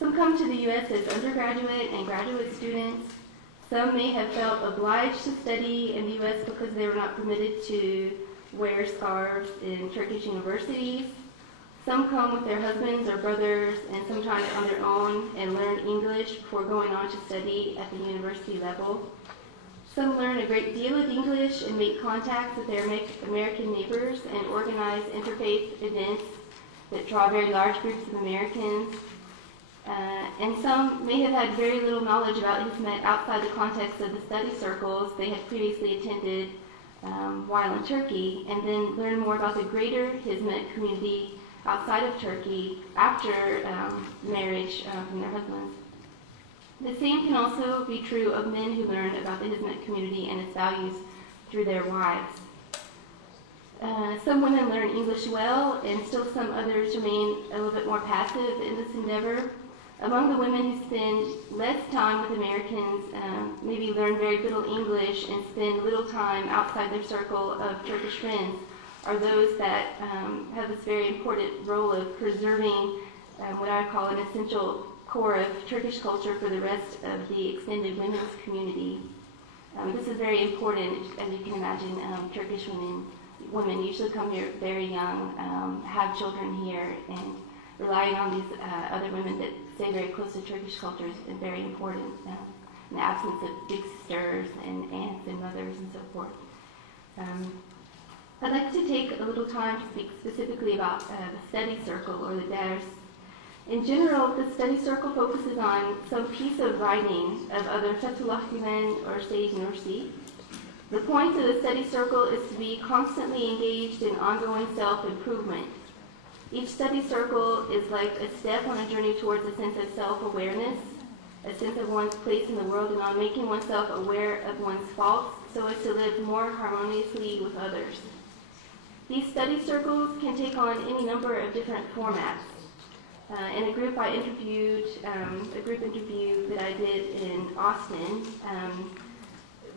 Some come to the U.S. as undergraduate and graduate students. Some may have felt obliged to study in the U.S. because they were not permitted to wear scarves in Turkish universities. Some come with their husbands or brothers and sometimes on their own and learn English before going on to study at the university level. Some learn a great deal of English and make contacts with their American neighbors and organize interfaith events that draw very large groups of Americans. And some may have had very little knowledge about Hizmet outside the context of the study circles they had previously attended while in Turkey, and then learn more about the greater Hizmet community outside of Turkey after marriage from their husbands. The same can also be true of men who learn about the Hizmet community and its values through their wives. Some women learn English well, and still some others remain a little bit more passive in this endeavor. Among the women who spend less time with Americans, maybe learn very little English and spend little time outside their circle of Turkish friends, are those that have this very important role of preserving what I call an essential core of Turkish culture for the rest of the extended women's community. This is very important, as you can imagine. Turkish women usually come here very young, have children here, and relying on these other women that stay very close to Turkish culture is very important in the absence of big sisters and aunts and mothers and so forth. I'd like to take a little time to speak specifically about the study circle or the ders. In general, the study circle focuses on some piece of writing of either Fethullah Gülen or Sayyid Nursi. The point of the study circle is to be constantly engaged in ongoing self-improvement. Each study circle is like a step on a journey towards a sense of self-awareness, a sense of one's place in the world, and on making oneself aware of one's faults so as to live more harmoniously with others. These study circles can take on any number of different formats. In a group interview that I did in Austin,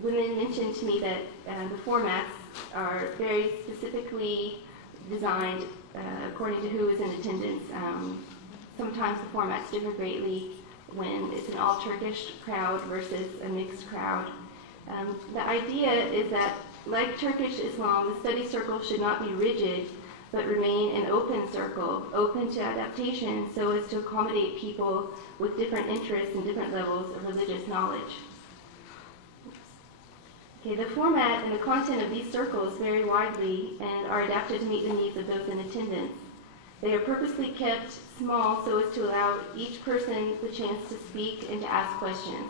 women mentioned to me that the formats are very specifically designed according to who is in attendance. Sometimes the formats differ greatly when it's an all-Turkish crowd versus a mixed crowd. The idea is that, like Turkish Islam, the study circle should not be rigid, but remain an open circle, open to adaptation so as to accommodate people with different interests and different levels of religious knowledge. Okay, the format and the content of these circles vary widely and are adapted to meet the needs of those in attendance. They are purposely kept small so as to allow each person the chance to speak and to ask questions.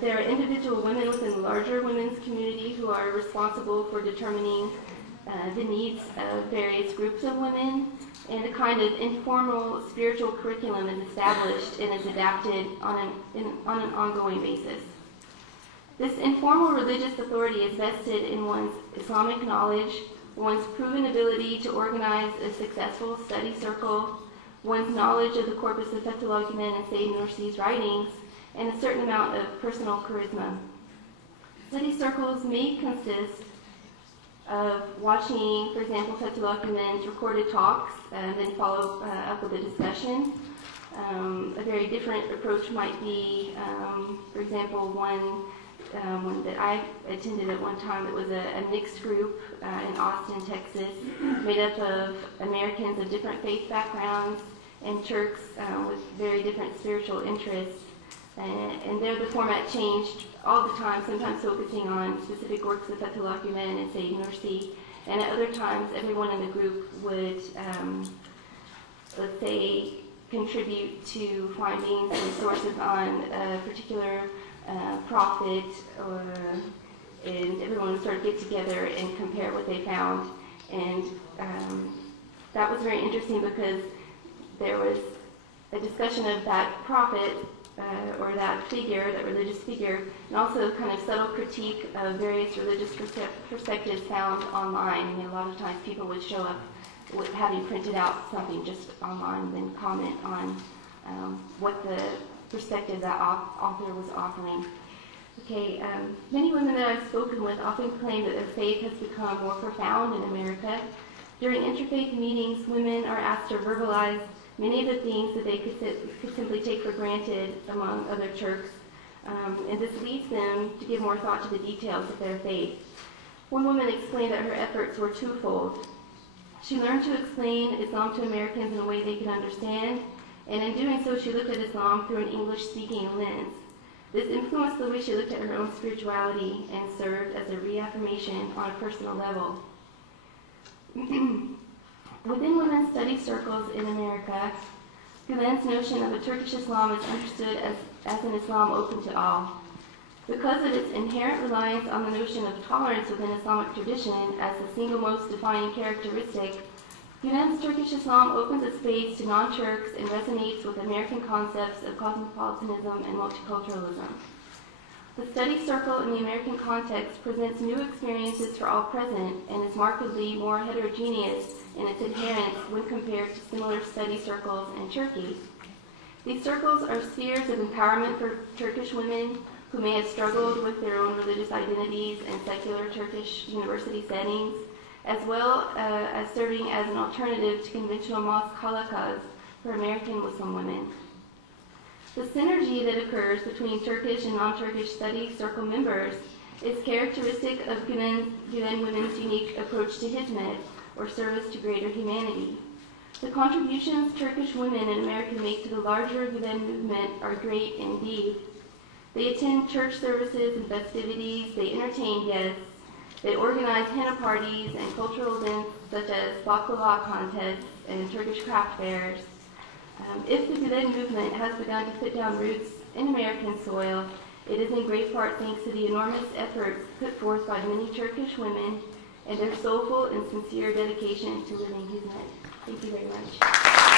There are individual women within the larger women's community who are responsible for determining the needs of various groups of women, and a kind of informal spiritual curriculum is established and is adapted on an ongoing basis. This informal religious authority is vested in one's Islamic knowledge, one's proven ability to organize a successful study circle, one's knowledge of the corpus of Fethullah Gülen and Sayyid Nursi's writings, and a certain amount of personal charisma. Study circles may consist of watching, for example, Fethullah Gülen's recorded talks and then follow up with a discussion. A very different approach might be, for example, one that I attended at one time. It was a mixed group in Austin, Texas, made up of Americans of different faith backgrounds and Turks with very different spiritual interests. And there the format changed all the time, sometimes focusing on specific works of Fethullah Gülen and Sayyid Nursi, and at other times everyone in the group would, let's say, contribute to findings and sources on a particular prophet, and everyone would sort of get together and compare what they found. And that was very interesting because there was a discussion of that prophet or that figure, that religious figure, and also a kind of subtle critique of various religious perspectives found online. I mean, a lot of times people would show up with having printed out something just online and then comment on what the perspective that author was offering. Okay, many women that I've spoken with often claim that their faith has become more profound in America. During interfaith meetings, women are asked to verbalize many of the things that they could simply take for granted among other Turks, and this leads them to give more thought to the details of their faith. One woman explained that her efforts were twofold. She learned to explain Islam to Americans in a way they could understand, and in doing so she looked at Islam through an English-speaking lens. This influenced the way she looked at her own spirituality and served as a reaffirmation on a personal level. Within women's study circles in America, Gülen's notion of a Turkish Islam is understood as an Islam open to all. Because of its inherent reliance on the notion of tolerance within Islamic tradition as the single most defining characteristic, Gülen's Turkish Islam opens its space to non-Turks and resonates with American concepts of cosmopolitanism and multiculturalism. The study circle in the American context presents new experiences for all present and is markedly more heterogeneous in its adherents when compared to similar study circles in Turkey. These circles are spheres of empowerment for Turkish women who may have struggled with their own religious identities in secular Turkish university settings, as well as serving as an alternative to conventional mosque halakas for American Muslim women. The synergy that occurs between Turkish and non-Turkish study circle members is characteristic of Gülen women's unique approach to hizmet, or service to greater humanity. The contributions Turkish women in America make to the larger Gülen movement are great indeed. They attend church services and festivities, they entertain guests, they organize henna parties and cultural events such as baklava contests and Turkish craft fairs. If the Gülen movement has begun to put down roots in American soil, it is in great part thanks to the enormous efforts put forth by many Turkish women and their soulful and sincere dedication to living hizmet. Thank you very much.